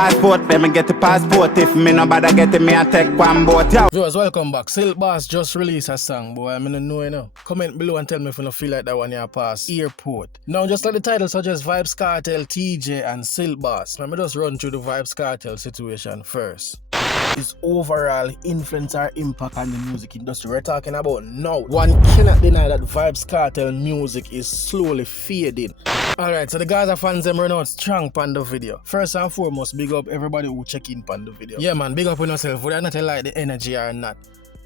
passport, let me get the passport. If me no bother get me, I take one boat, yo. Viewers, welcome back. Silk Boss just released a song, boy. I don't know, you know. Comment below and tell me if you don't feel like that one you pass Airport. Now, just like the title suggests, Vybz Kartel, Teejay, and Silk Boss. Let me just run through the Vybz Kartel situation first. His overall influence or impact on the music industry we're talking about now. One cannot deny that Vybz Kartel music is slowly fading. Alright, so the Gaza fans them run out strong on the video. First and foremost, big up everybody who check in on the video. Yeah man, big up on yourself, whether or not you like the energy or not.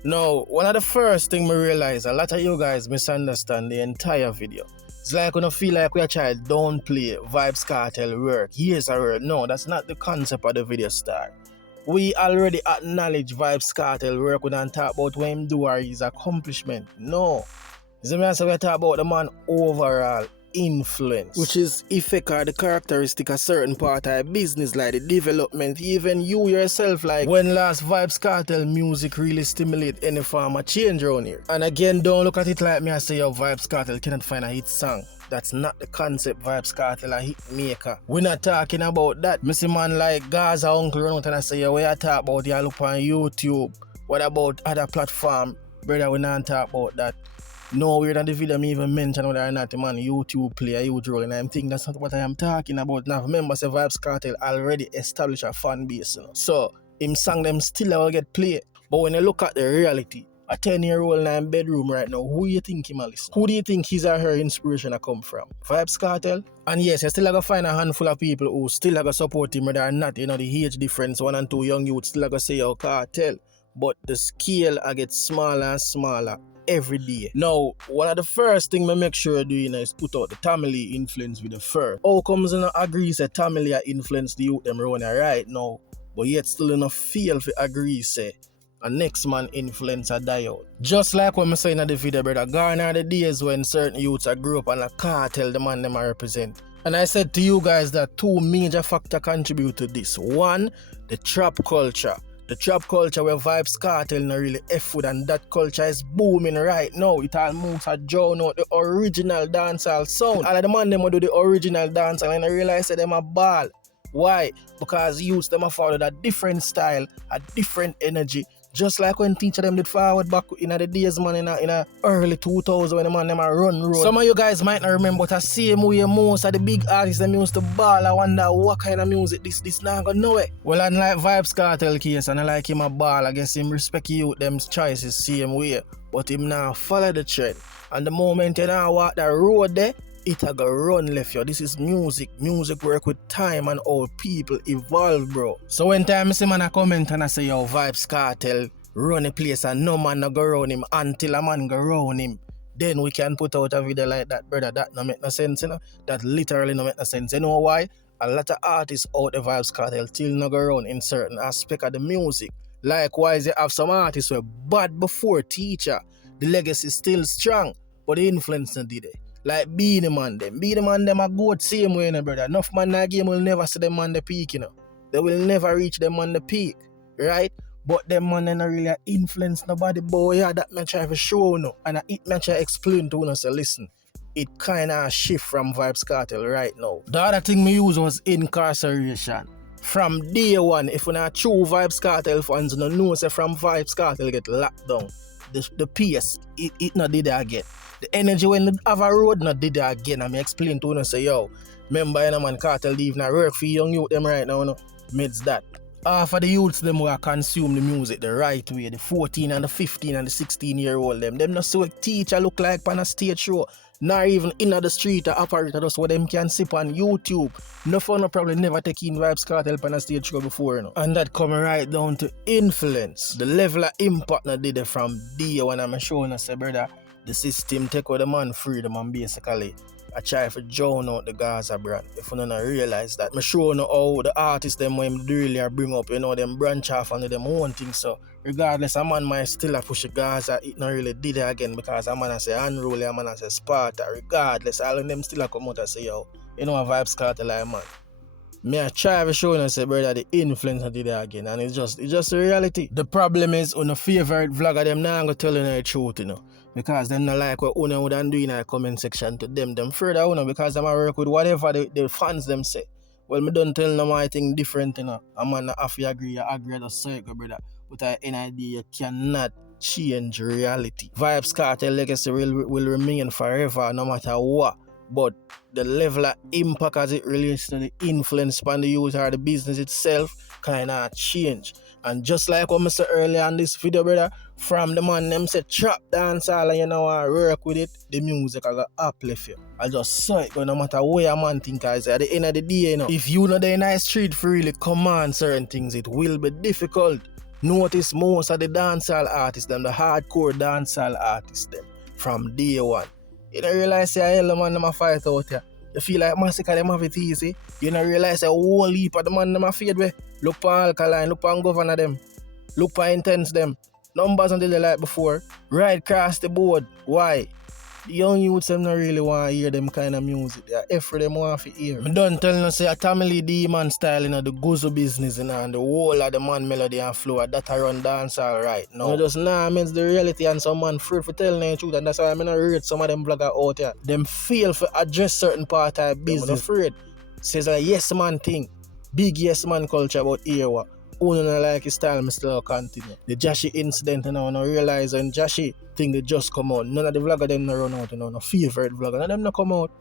Now, one of the first things we realize, a lot of you guys misunderstand the entire video. It's like when I feel like we are trying to downplay Vybz Kartel work. Here's a word. No, that's not the concept of the video star. We already acknowledge Vybz Kartel work when I talk about what him do or his accomplishment. No. So we talk about the man overall influence, which is effect or the characteristic of certain part of business, like the development, even you yourself, like when last Vybz Kartel music really stimulate any form of change around here. And again, don't look at it like me I say, yo, Vybz Kartel cannot find a hit song. That's not the concept. Vybz Kartel a hit maker. We're not talking about that. Me see man like Gaza uncle run out and I say, yo, what you talk about? You look on YouTube. What about other platform? Brother, we not talk about that. No, we're not the video me even mention whether or not the man YouTube play a huge role, and I'm thinking that's not what I am talking about. Now remember, say Vybz Kartel already established a fan base, you know? So him song them still will get played. But when you look at the reality, a 10-year-old in a bedroom right now, who do you think him a listen? Who do you think his or her inspiration come from? Vybz Kartel? And yes, you still have to find a handful of people who still have to support him whether or not, you know, the age difference, 1 and 2 young youths still have to say, yo, Kartel. But the scale gets smaller and smaller every day. Now, one of the first things I make sure I do, you know, is put out the Tamale influence with the first. How comes you know, agree say Tamale influence the youth them around here right now, but yet still enough feel to agree say a next man influence a die out. Just like what I'm saying in the video, brother, gone are the days when certain youths grew up and a cartel the man them I represent. And I said to you guys that 2 major factors contribute to this. One, the trap culture. The trap culture where Vybz Kartel not really F with, and that culture is booming right now. It almost a drown out the original dancehall sound. All of the man them do the original dancehall and I realize that them a ball. Why? Because youths them a follow a different style, a different energy. Just like when teacher them did forward back in the days, man, in a early 2000 when the man them a run road. Some of you guys might not remember, but the same way most of the big artists them used to ball. I wonder what kind of music this not gonna know it. Well, unlike Vybz Kartel case, and I like him a ball, I guess him respect you them choices same way. But him now follow the trend. And the moment you now walk that road there, it a go run left you. This is music. Music work with time and all people evolve, bro. So when time I see man a comment and I say, yo, Vybz Kartel run a place and no man no go round him until a man go round him, then we can put out a video like that, brother. That no make no sense, you know? That literally no make no sense. You know why? A lot of artists out the Vybz Kartel still no go round in certain aspect of the music. Likewise, you have some artists who were bad before Teacher. The legacy still strong, but the influence no did it. Like Beenie Man them a good same way, you know, brother. Enough man in the game will never see them on the peak, you know. They will never reach them on the peak, right? But them man they not really influence nobody, boy. Yeah, that me try to show, you know. And it me try to explain to you, so listen. It kinda shift from Vybz Kartel right now. The other thing me use was incarceration. From day one, if we're not true Vybz Kartel fans, you know say from Vybz Kartel get locked down. The pace, it not did that again. The energy when the have a road not did that again. I explain to you say, yo, remember you know, man, Kartel leave now work for young youth them right now, you know. Mids that. For the youths them who consume the music the right way, the 14 and the 15 and the 16-year-old them not so Teacher look like on a stage show. Not even in the street or operator, just what them can sip on YouTube. No fun, no probably never take in Vybz Kartel on a stage show before, you know. And that coming right down to influence. The level of impact I did it from day when I'm showing us, say, brother, the system take away the man freedom and basically I try to drown out the Gaza brand. If you don't realize that, I'm sure how the artists them when they really bring up, you know, them branch off and them own things. So regardless, a man might still push the Gaza, it not really did it again because a man say unruly, a man say Sparta. Regardless, all of them still come out and say, yo, you know a Vybz Kartel like man. Me I try to show you and say, brother, the influence did it again, and it's just a reality. The problem is on the favorite vlogger them now I'm gonna tell you the truth, you know. Because them not like what Una would do in the comment section to them further, you know, because them work with whatever the fans them say. Well, me don't tell no my thing different, you know. A man have to agree, I agree to circle, brother. But at the end of the day, you cannot change reality. Vybz Kartel legacy will remain forever no matter what. But the level of impact as it relates to the influence on the youth or the business itself kind of change. And just like what I said earlier on this video, brother, from the man them say trap dance all and you know work with it, the music I got uplift you. I just saw it, but no matter where a man think I say at the end of the day, you know, if you know the nice street for really command certain things, it will be difficult. Notice most of the dancehall artists, them, the hardcore dancehall artists, them, from day one. You don't realize say hell the man them a fight out here. You feel like massacre them have it easy. You don't realize a whole heap of the man them a fade way. Look for Alkaline, look for Governor them. Look for Intense them. Numbers until they like before. Right across the board. Why? The young youths them not really want to hear them kind of music. They are effort them want to hear. I don't tell you say a Tamale Demon style, you know, the gozo business, you know, and the whole of the man melody and flow that I run dance all right. No, you just means the reality and some man afraid for telling the truth, and that's why I'm not read some of them vloggers out here. Them fail for address certain part of business. Afraid. Says like yes man thing. Big yes man culture about Iowa. Who don't like his style, I still continue. The Jashi incident, you know, I realize when Jashi thing they just come out. None of the vloggers them no run out, you know, no favorite vlogger. None of them no come out.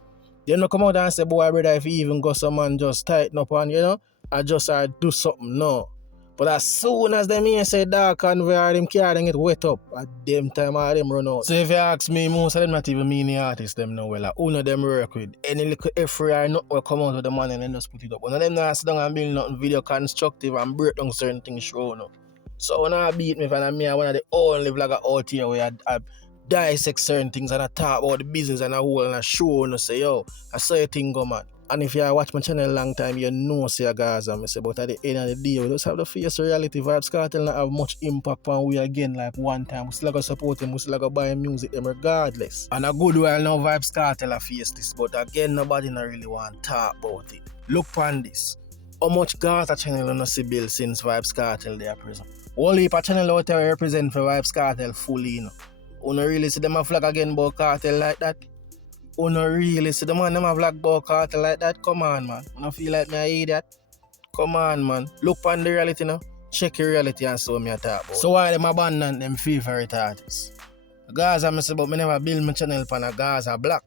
They no come out and say, boy, brother, if you even got some man just tighten up and, you know, I just do something, no. But as soon as them here say dark and where them carrying it wet up, at them time all them run out. So if you ask me, most of them not even mean the artists them know well. Like, who of them work with any little effort or not will come out with the man and then just put it up. One of them not sit down and build nothing video constructive and break down certain things show no. So when I beat me and me one of the only vlogger out here where I dissect certain things and I talk about the business and I hold and I show and I say, yo, I saw a thing go man. And if you watch my channel a long time, you know say a guys and I say, but at the end of the day, we just have to face reality. Vybz Kartel not have much impact on we again like one time. We still gotta support him, we still gotta buy music them regardless. And a good while now Vybz Kartel face this, but again nobody not really want to talk about it. Look on this. How much Gaza channel on see build since Vybz Kartel they are present? All heap of channel out there represent for Vybz Kartel fully, you know. You don't really see them a flag again about Kartel like that. You don't really see the man them a vlog about Kartel like that. Come on, man. You don't feel like me I hear that? Come on, man. Look on the reality now. Check your reality and so me a talk about. So why them abandon them favorite artists? Gaza me say but me never build my channel on a Gaza black.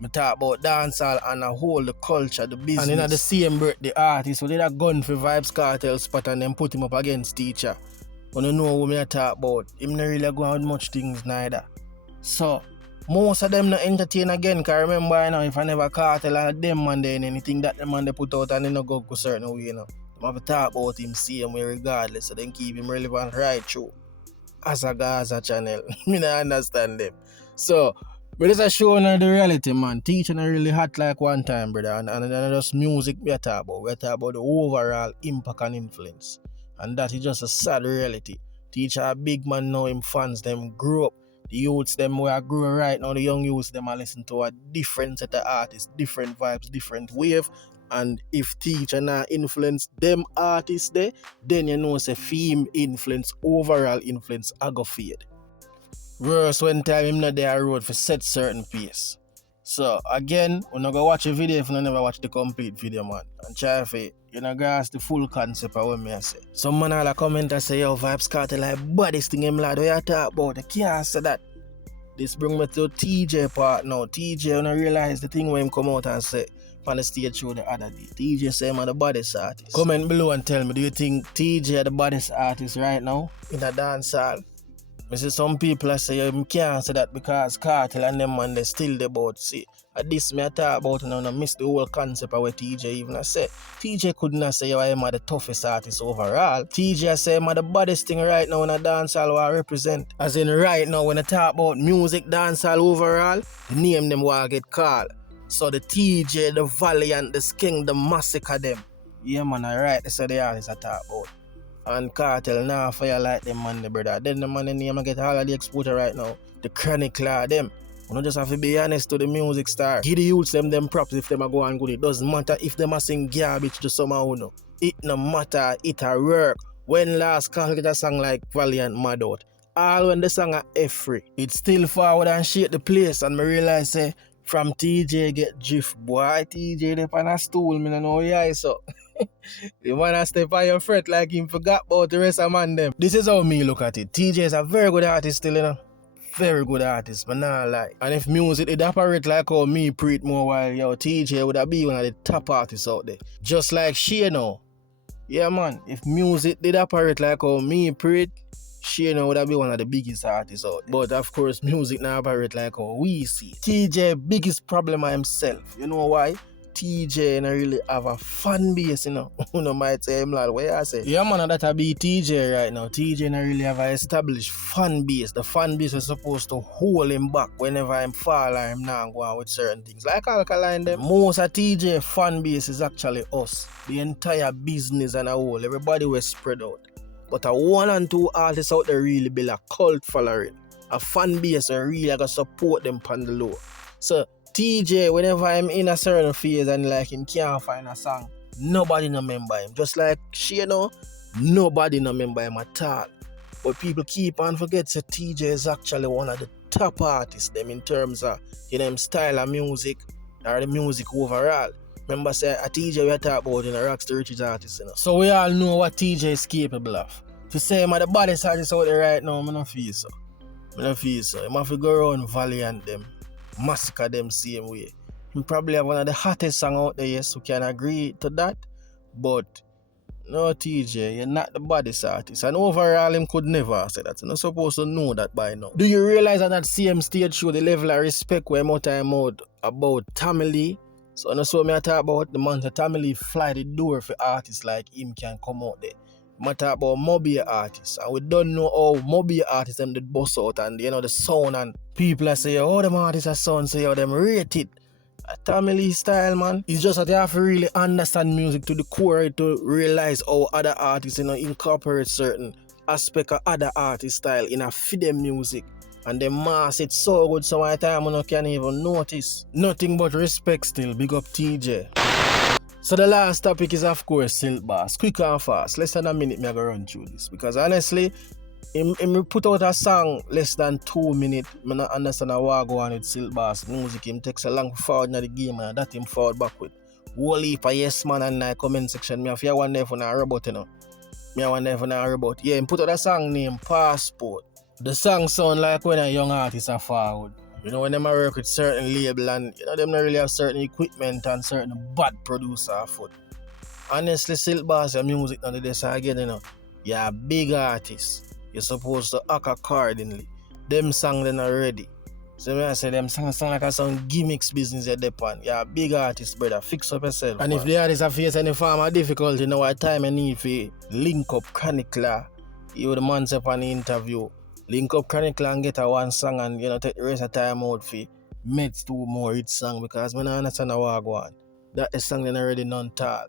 Me talk about dancehall and a whole the culture, the business. And in the same breath, the artist, so they that gun for Vybz Kartel spot and then put him up against Teejay. You don't know what me talk about. Him not really going with much things neither. So, most of them not entertain again, because remember, you know, if I never Kartel and them man then anything that the man they put out and they not go certain way, you know. They have to talk about him same way regardless, so then keep him relevant right through. As a Gaza channel. Me not understand them. So, but it's a showing the reality, man. Teaching really hot like one time, brother. And just music we talk about. We talk about the overall impact and influence. And that is just a sad reality. Teejay a big man now, him fans, them grew up. The youths, them where I grew right now, the young youths, them are listen to a different set of artists, different vibes, different wave. And if Teejay not influence them artists there, then you know say fame influence, overall influence, I go fade. Worse when time him not there road for set certain pace. So again, when I go watch a video if you never watch the complete video, man. And try for you know grasp the full concept of what me say. Some man all comment and say, yo, Vybz Kartel like baddest thing Mlard, what you talk about? I can't say that. This bring me to Teejay part now. Teejay when I realize the thing when him come out and say on the stage show the other day. Teejay say I'm the baddest artist. Comment below and tell me, do you think Teejay the baddest artist right now in a dancehall? I see some people say you can't say that because Kartel and them man they still the boat. See, at this me I talk about and I miss the whole concept of what Teejay even I say. Teejay could not say I am the toughest artist overall. Teejay say I'm the baddest thing right now in a dancehall I represent. As in right now when I talk about music dancehall overall, the name them will get called. So the Teejay, the Valiant, the King, the Massacre them. Yeah man, alright, that's what the artists I talk about. And Kartel now fire like them man, the brother. Then the man name I get all of the exposure right now. The chronicler them. You don't just have to be honest to the music star. Give the youths them props if them are go and good. It doesn't matter if them are sing garbage to someone who know. It no matter, it a work. When last Kartel get a song like Valiant mad out. All when the song are free. It still forward and shake the place and me realize say From Teejay get drift, boy. Teejay dey on a stool, me no know why so. You wanna step on your fret like him forgot about the rest of man them. This is how me look at it. Teejay is a very good artist still, you know. Very good artist, but nah lie. And if music did operate like how me preach more while, yo, Teejay would have been one of the top artists out there. Just like she, you know. Yeah, man. If music did operate like how me preach, she, you know, would have been one of the biggest artists out there. But of course, music now operate like how we see. Teejay biggest problem are himself. You know why? Teejay no really have a fan base, you know. You might say, Mlard, what you say? Yeah, man, that'll be Teejay right now. Teejay no really have an established fan base. The fan base is supposed to hold him back whenever him fall or him not go on with certain things. Like Alkaline them. Most of Teejay fan base is actually us. The entire business and a whole. Everybody was spread out. But a 1 and 2 artists out there really build a cult following. A fan base and really gonna support them on the low. So Teejay, whenever I'm in a certain phase and like him can't find a song, nobody no remember him. Just like she, you know, nobody no remember him at all. But people keep on forget that Teejay is actually one of the top artists them in terms of, you know, him style of music or the music overall. Remember say a Teejay we talk about in a rocks the richest artist, you know. So we all know what Teejay is capable of. To say him are the baddest artist out there right now, I don't feel so. I don't feel so. Him have to go around Valiant them. Massacre them same way. He probably have one of the hottest songs out there, yes, we can agree to that. But no, Teejay, you're not the baddest artist. And overall, him could never say that. You're not supposed to know that by now. Do you realize that same stage show the level of respect where more time out about Tommy Lee? So that's what I talk about the man that Tommy Lee fly the door for artists like him can come out there. I talk about mobile artists, and we don't know how mobile artists them did bust out and you know the sound and people are say, oh, them artists are sound, so them rate it. Tommy Lee style, man. It's just that you have to really understand music to the core to realize how other artists, you know, incorporate certain aspect of other artist style in a feed them music. And the mass it's so good so my time I can't even notice. Nothing but respect still. Big up Teejay. So the last topic is of course Silk Boss. Quick and fast. Less than a minute me I go run through this. Because honestly, him put out a song less than 2 minutes. I don't understand how I go on with Silk Boss music. Him takes a long forward in the game and that him forward back with. Whole heap of yes man and the comment section. Me if you want there for a robot, you know. Me I want there for a robot. Yeah, him put out a song named Passport. The song sound like when a young artist are forward. You know, when them work with certain label and you know them not really have certain equipment and certain bad producer foot. Honestly, Silk Boss your music none of this again, you know. You're a big artist. You're supposed to act accordingly. Them songs they're not ready. So when I say them songs sound like a some gimmicks business you're depend. You're a big artist, brother. Fix up yourself. And man, if the artist are face any form of difficulty, you know what time I need for link up Chronicler. You the man up on the interview. Link up Chronicler and get a one song and you know take the rest of time out for Meds 2 more hit song because when I understand how I go on. That is song then already non-tall.